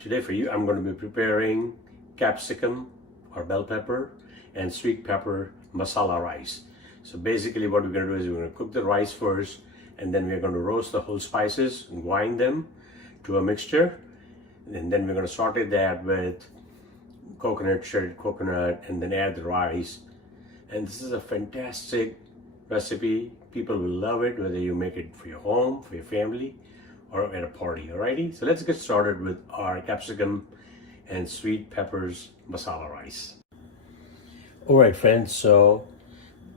Today for you, I'm going to be preparing capsicum or bell pepper and sweet pepper masala rice. So basically what we're going to do is we're going to cook the rice first, and then we're going to roast the whole spices and grind them to a mixture. And then we're going to saute that with coconut, shredded coconut, and then add the rice. And this is a fantastic recipe. People will love it, whether you make it for your home, for your family, or at a party. Alrighty, so let's get started with our capsicum and sweet peppers masala rice. Alright friends, so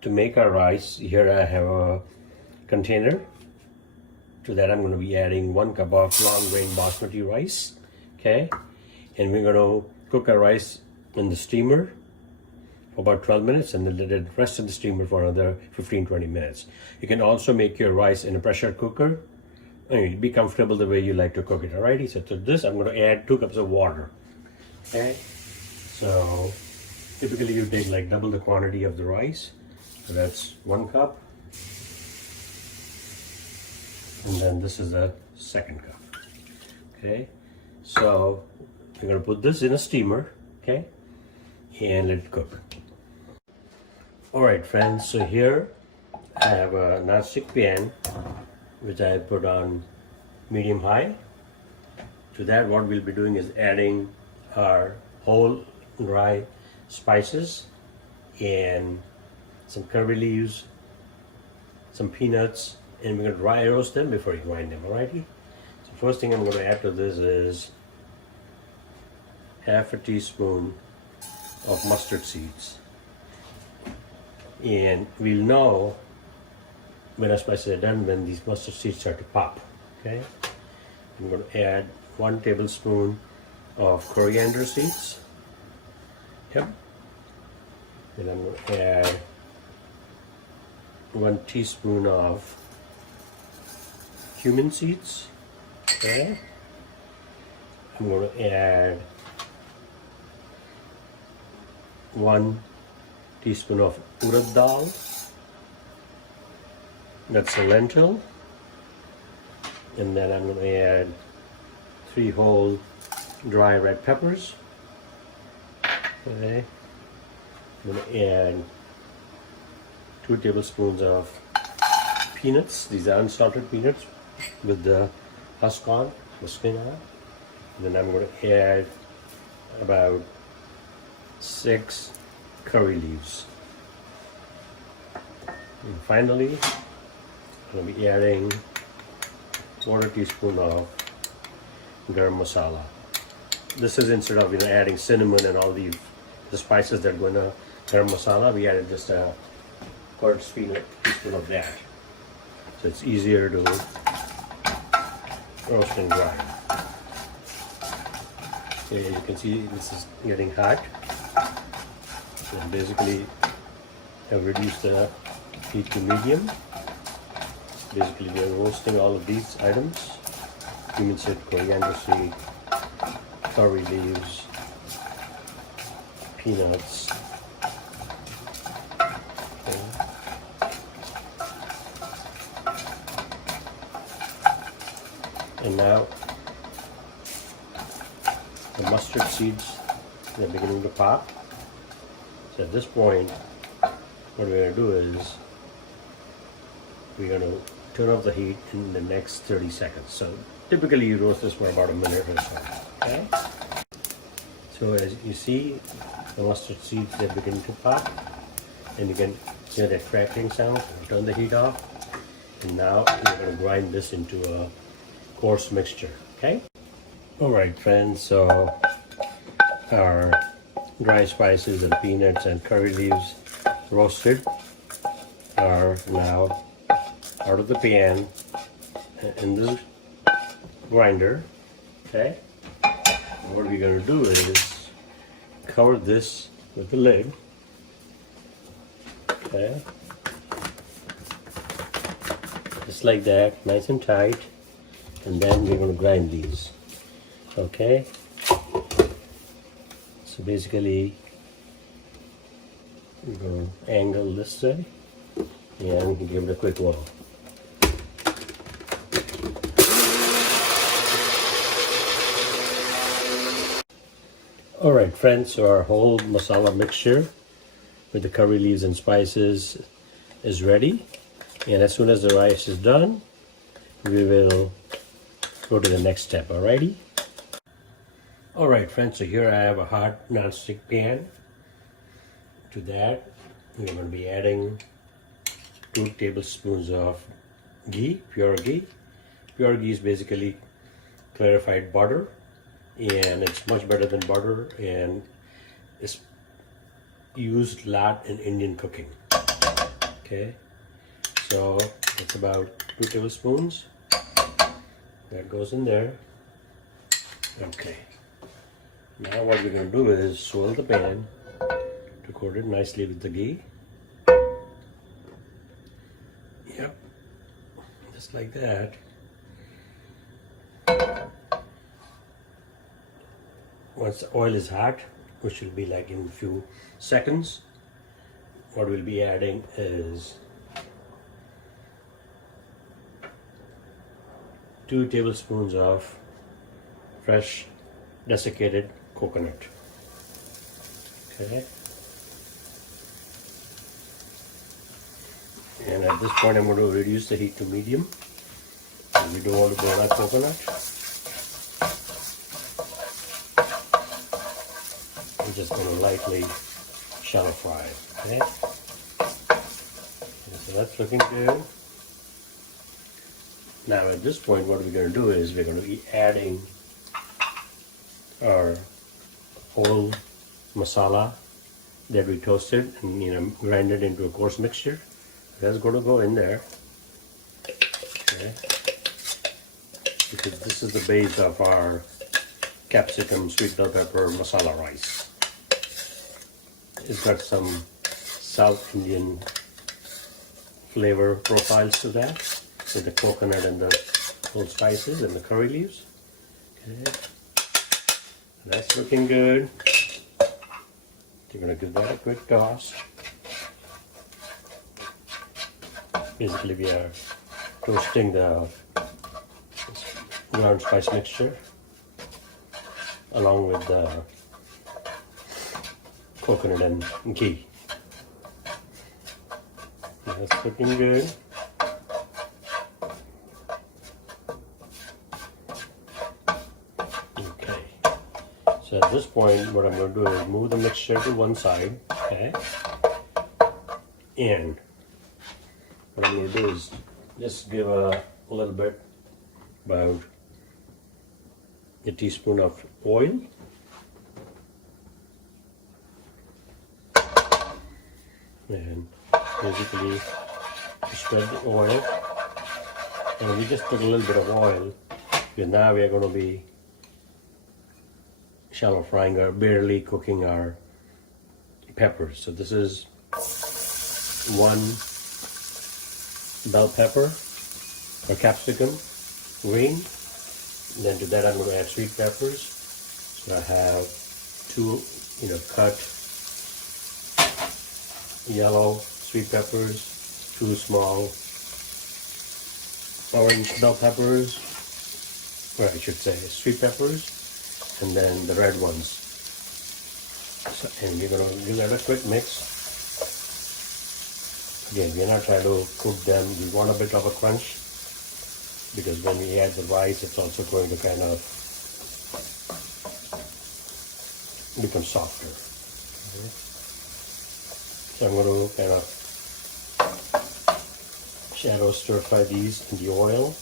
to make our rice, here I have a container. To that I'm going to be adding 1 cup of long grain basmati rice. Okay, and we're going to cook our rice in the steamer for about 12 minutes and then let it rest in the steamer for another 15-20 minutes. You can also make your rice in a pressure cooker. Be comfortable the way you like to cook it. Alrighty, so to this I'm going to add 2 cups of water. Okay, so typically you take like double the quantity of the rice, so that's 1 cup, and then this is the second cup. Okay, so we're going to put this in a steamer, okay, and let it cook. Alright friends, so here I have a nonstick pan which I put on medium high. To that what we'll be doing is adding our whole dry spices and some curry leaves, some peanuts, and we're going to dry roast them before you grind them. Alrighty, so first thing I'm going to add to this is half a teaspoon of mustard seeds, and we'll know when our spices are done when these mustard seeds start to pop. Okay, I'm going to add 1 tablespoon of coriander seeds. Yep. Then I'm going to add 1 teaspoon of cumin seeds. Okay, I'm going to add 1 teaspoon of Urad dal. That's a lentil. And then I'm going to add 3 whole dry red peppers. Okay. I'm going to add 2 tablespoons of peanuts. These are unsalted peanuts with the husk on, the skin on. And then I'm going to add about 6 curry leaves. And finally, I'm going to be adding 1/4 teaspoon of garam masala. This is instead of adding cinnamon and all the spices that go in a garam masala, we added just a 1/4 teaspoon of that. So it's easier to roast and grind. Okay, you can see this is getting hot. So basically I've reduced the heat to medium. Basically we are roasting all of these items: cumin seed, coriander seed, curry leaves, peanuts. Okay. And now the mustard seeds are beginning to pop. So at this point what we're going to do is we're going to turn off the heat in the next 30 seconds. So typically you roast this for about a minute or so. Okay? So as you see, the mustard seeds are beginning to pop, and you can hear that crackling sound. Turn the heat off, and now we're going to grind this into a coarse mixture. Okay? Alright friends, so our dry spices and peanuts and curry leaves roasted are now out of the pan in this grinder. Okay, and what we're going to do is cover this with the lid. Okay, just like that, nice and tight, and then we're going to grind these. Okay, so basically we're going to angle this way and give it a quick whirl. Alright friends, so our whole masala mixture with the curry leaves and spices is ready. And as soon as the rice is done, we will go to the next step, alrighty? Alright friends, so here I have a hot non-stick pan. To that, we're going to be adding 2 tablespoons of ghee, pure ghee. Pure ghee is basically clarified butter, and it's much better than butter, and it's used a lot in Indian cooking. Okay, so it's about 2 tablespoons. That goes in there. Okay, now what we're going to do is swirl the pan to coat it nicely with the ghee. Yep, just like that. Once the oil is hot, which will be like in a few seconds, what we'll be adding is 2 tablespoons of fresh desiccated coconut. Okay. And at this point I'm going to reduce the heat to medium. We don't want to burn our coconut. We're just going to lightly shallow fry. Okay? So that's looking good. Now at this point what we're going to do is we're going to be adding our whole masala that we toasted and grind it into a coarse mixture. That's going to go in there. Okay. Because this is the base of our capsicum sweet bell pepper masala rice. It's got some South Indian flavor profiles to that, with the coconut and the whole spices and the curry leaves. Okay. That's looking good. You're going to give that a quick toss. Basically we are toasting the ground spice mixture along with the coconut and ghee. That's looking good. Okay. So at this point what I'm going to do is move the mixture to one side. Okay. And what I'm going to do is just give a little bit, about a teaspoon of oil. And basically spread the oil. And we just put a little bit of oil, because now we are going to be shallow frying or barely cooking our peppers. So this is 1 bell pepper or capsicum green. Then to that I'm going to add sweet peppers. So I have 2 cut yellow sweet peppers, 2 small orange bell peppers, or I should say sweet peppers, and then the red ones. So, and we're going to give that a quick mix. Again, we're not trying to cook them. We want a bit of a crunch, because when we add the rice, it's also going to kind of become softer. Okay. So I'm going to kind of shallow stir fry these in the oil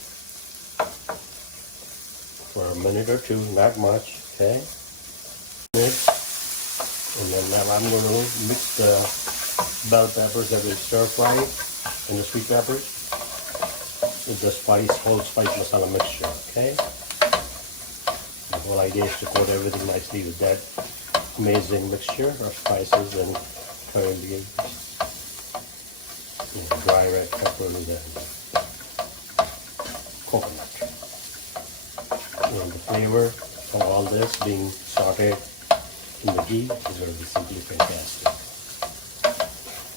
for a minute or 2, not much. Okay. And then now I'm going to mix the bell peppers that we stir fry and the sweet peppers with the whole spice masala mixture. Okay. The whole idea is to coat everything nicely with that amazing mixture of spices and curry leaves, dry red peppers and coconut. And the flavor of all this being sauteed in the ghee is going to be simply fantastic.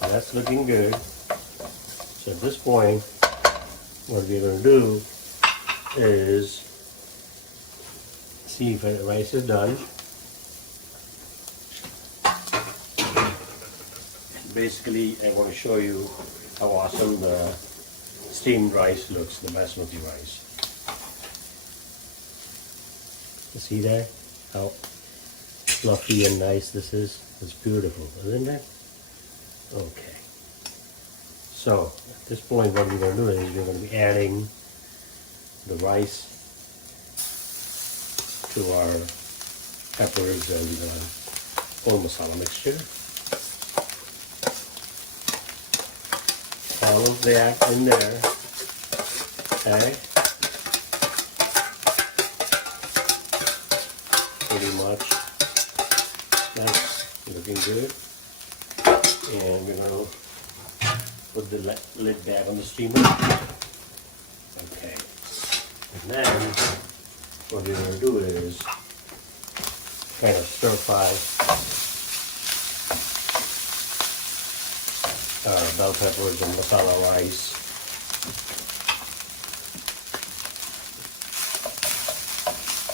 And that's looking good. So at this point, what we're going to do is see if the rice is done. basically I want to show you how awesome the steamed rice looks, the basmati rice. You see that? How fluffy and nice this is? It's beautiful, isn't it? Okay. So at this point what we're going to do is we're going to be adding the rice to our peppers and whole masala mixture. All of that in there. Okay. Pretty much. That's looking good. And we're going to put the lid back on the steamer. Okay. And then what we're going to do is kind of stir fry bell peppers and masala rice.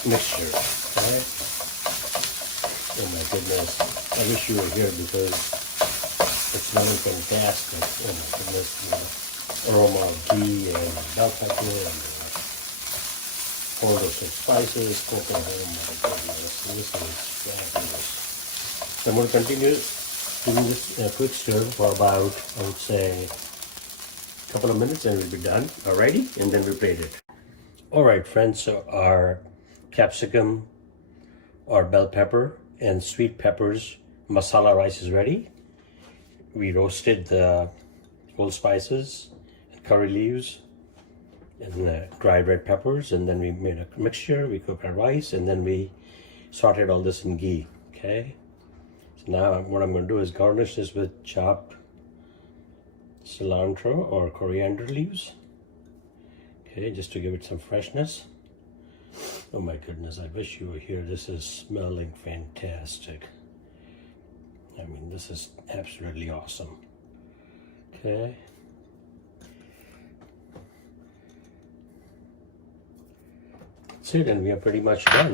Mixture, okay? Oh my goodness, I wish you were here because it's smelling fantastic. Oh my goodness, the aroma of ghee and bell pepper and all those spices, coconut. Oh my goodness, this is fabulous. So I'm going to continue doing this quick stir for about, I would say, a couple of minutes and we'll be done. Alrighty, and then we plate it. Alright friends, so our capsicum, our bell pepper and sweet peppers masala rice is ready. We roasted the whole spices and curry leaves and dried red peppers, and then we made a mixture. We cooked our rice and then we sauteed all this in ghee. Okay, so now what I'm going to do is garnish this with chopped cilantro or coriander leaves. Okay, just to give it some freshness. Oh my goodness, I wish you were here. This is smelling fantastic. I mean, this is absolutely awesome. Okay. That's it, and we are pretty much done.